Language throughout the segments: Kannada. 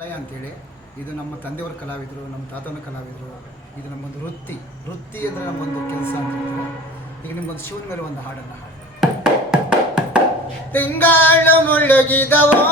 ಲಯ ಅಂತೇಳಿ, ಇದು ನಮ್ಮ ತಂದೆಯವರ ಕಲಾವಿದರು, ನಮ್ಮ ತಾತನ ಕಲಾವಿದರು, ಇದು ನಮ್ಮೊಂದು ವೃತ್ತಿ ವೃತ್ತಿ ಅಂದರೆ ನಮ್ಮೊಂದು ಕೆಲಸ ಅಂತ ಹೇಳ್ತಾರೆ? ಈಗ ನಿಮ್ಗೊಂದು ಶಿವನ ಮೇಲೆ ಒಂದು ಹಾಡನ್ನು ಹಾಡ ತಿಂಗಾಳು ಮುಳುಗಿದವೋ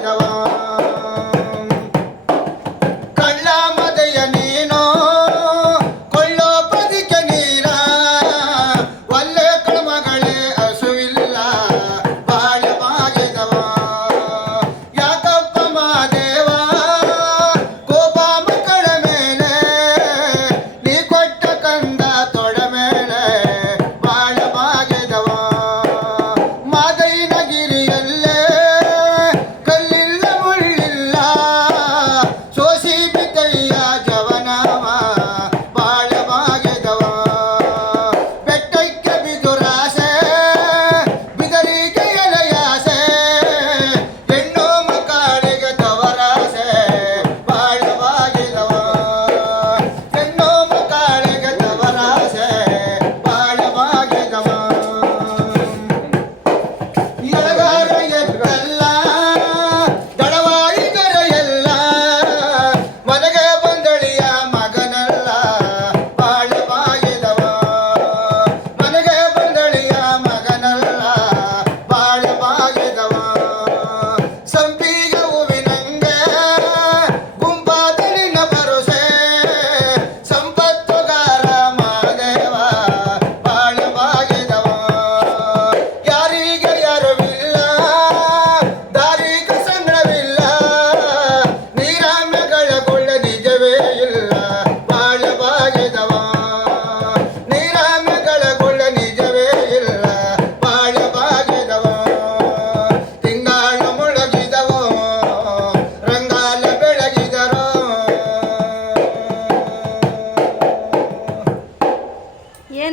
Gracias.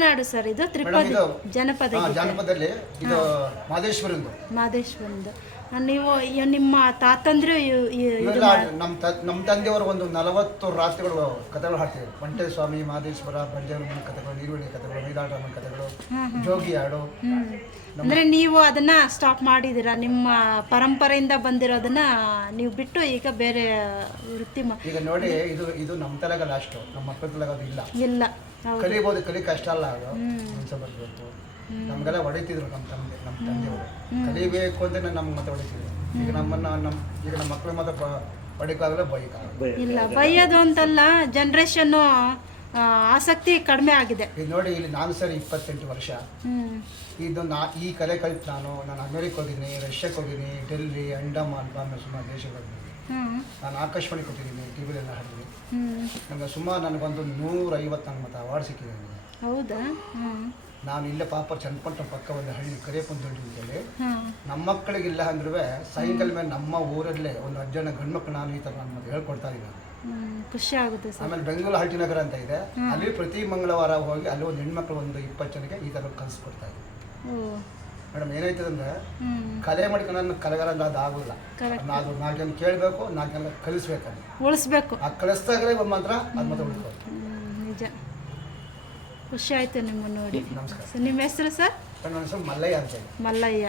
ಏನಾಡು ಸರ್. ಇದು ತ್ರಿಪದಿ ಜನಪದ ಇದು ಮಾದೇಶ್ವರಂದು. ಮಾದೇಶ್ವರಂದು. ನೀವು ನಿಮ್ಮ ತಾತಂದ್ರು ನಮ್ಮ ನಮ್ಮ ತಂದೆಯವರು ಒಂದು ನಲವತ್ತು ರಾತ್ರಿಗಳು ಕಥೆಗಳು ಹಾಡ್ತೀವಿ ಬಂಟೆ ಸ್ವಾಮಿ ಮಾದೇಶ್ವರ ಬಂಡೇವನ ಕಥೆಗಳು ನೀರುಳ್ಳಿ ಕಥೆಗಳು ಮೈದಾಟಮ್ಮನ ಕಥೆಗಳು ಜೋಗಿ ಹಾಡು ಅಂದ್ರೆ ನೀವು ಅದನ್ನ ಸ್ಟಾಪ್ ಮಾಡಿದೀರಾ ನಿಮ್ಮ ಪರಂಪರೆಯಿಂದ ಬಂದಿರೋದನ್ನ ನೀವು ಬಿಟ್ಟು ಈಗ ಬೇರೆ ವೃತ್ತಿ ಈಗ ನೋಡಿ ಇದು ಇದು ನಮ್ಮ ತಲೆಗಲ್ಲ ಅಷ್ಟು ನಮ್ಮ ಮಕ್ಕಳ ತಲೆಗ ಅದು ಇಲ್ಲ. ಇಲ್ಲ. ಕಲಿಬೋದು ಕಲಿ ಕಷ್ಟ ಅಲ್ಲ ಅದು. ಮುಂಚೆ ಬರಬೇಕು ನಮಗೆಲ್ಲ ಹೊಡಿತಿದ್ರು ನಮ್ಮ ತಂದೆ ನಮ್ಮ ತಂದೆಯವರು. ಕಲಿಬೇಕು ಅಂತ ನಮ್ಗೆ ಮತ್ತೆ ಹೊಡಿತಿದ್ರು. ಈಗ ನಮ್ಮನ್ನ ನಮ್ ಈಗ ನಮ್ಮ ಮಕ್ಕಳು ಮತ್ತೆ ಬ- ಹೊಡಿಕಾಗಲ್ಲ ಬೈಕಾಗಲ್ಲ ಇಲ್ಲ ಬೈಯೋದು ಅಂತಲ್ಲ ಜನ್ರೇಷನ್ನು ಆಸಕ್ತಿ ಕಡಿಮೆ ಆಗಿದೆ. ಇಲ್ಲಿ ನೋಡಿ ಇಲ್ಲಿ ನಾನು ಸರಿ ಇಪ್ಪತ್ತೆಂಟು ವರ್ಷ. ಇದೊಂದು ಇದು ನಾ ಈ ಕಲೆ ಕಲಿತು ನಾನು ನಾನು ಅಮೇರಿಕ ಹೋಗಿದ್ದೀನಿ ರಷ್ಯಾಕ್ಕೆ ಹೋಗಿದ್ದೀನಿ ಡೆಲ್ಲಿ ಅಂಡಮಾನ್ ಬಾಂಬೆ ಸುಮಾರು ದೇಶಗಳಿಗೆ ನಾನು ಆಕಾಶವಾಣಿ ಕೊಟ್ಟಿದ್ದೀನಿ ಟಿ ವಿಲೆಲ್ಲ ಹಾಡಿದ್ದೀನಿ ನನಗೆ ಸುಮಾರು ನನಗೊಂದು ನೂರೈವತ್ತು ನನ್ನ ಮತ ಅವಾರ್ಡ್ ಸಿಕ್ಕಿದೆ ನನಗೆ. ಹೌದಾ? ನಾನು ಇಲ್ಲೇ ಪಾಪ ಚನ್ನಪಟ್ಟಣ ಪಕ್ಕ ಒಂದು ಹಳ್ಳಿ ಕರಿಯಪ್ಪಂದೊಡ್ಡಿ ಅಂತೇಳಿ. ಹೇಳಿ ನಮ್ಮ ಮಕ್ಕಳಿಗಿಲ್ಲ ಅಂದ್ರೂ ಸೈಕಲ್ ಮೇಲೆ ನಮ್ಮ ಊರಲ್ಲೇ ಒಂದು ಅಜ್ಜನ ಗಂಡ್ಮಕ್ಳು ನಾನು ಈ ಥರ ನಾನು ಮತ್ತೆ ಹೇಳ್ಕೊಡ್ತಾ ಇದ್ದೀನಿ. ಖುಷಿ ಆಗುತ್ತೆ ಸರ್. ಆಮೇಲೆ ಬೆಂಗಳೂರು ಹಲ್ಟಿ ನಗರ ಅಂತ ಇದೆ. ಅಲ್ಲಿ ಪ್ರತಿ ಮಂಗಳವಾರ ಹೋಗಿ ಅಲ್ಲಿ ಒಂದು ಹೆಣ್ಮಕ್ಳು ಒಂದು ಇಪ್ಪತ್ತು ಜನಕ್ಕೆ ಈ ಥರ ಕಲಿಸ್ಕೊಡ್ತಾ ಇದ್ದೀನಿ. ಮೇಡಮ್ ಏನಾಯ್ತದಂದ್ರೆ ಕಲೆ ಮಾಡ್ಕೊಂಡು ನನ್ನ ಕಲೆಗಾರ ಅಂದ್ರೆ ಅದು ನಾಲ್ಕು ಜನ ಕೇಳಬೇಕು ನಾಲ್ಕು ಜನ ಕಲಿಸ್ಬೇಕಲ್ಲಿ ಉಳಿಸ್ಬೇಕು. ಆ ಕಲಿಸ್ದಾಗಲೇ ಒಂದು ಮಾತ್ರ ಅದು ಮಾತ್ರ ಉಳಿಸ್ಬೇಕು ನಿಜ. ಖುಷಿ ಆಯ್ತು ನಿಮ್ಮನ್ನು ನೋಡಿ. ನಮಸ್ಕಾರ. ನಿಮ್ಮ ಹೆಸರು ಸರ್? ನನ್ನ ಹೆಸರು ಮಲ್ಲಯ್ಯ ಅಂತ ಹೇಳಿ. ಮಲ್ಲಯ್ಯ.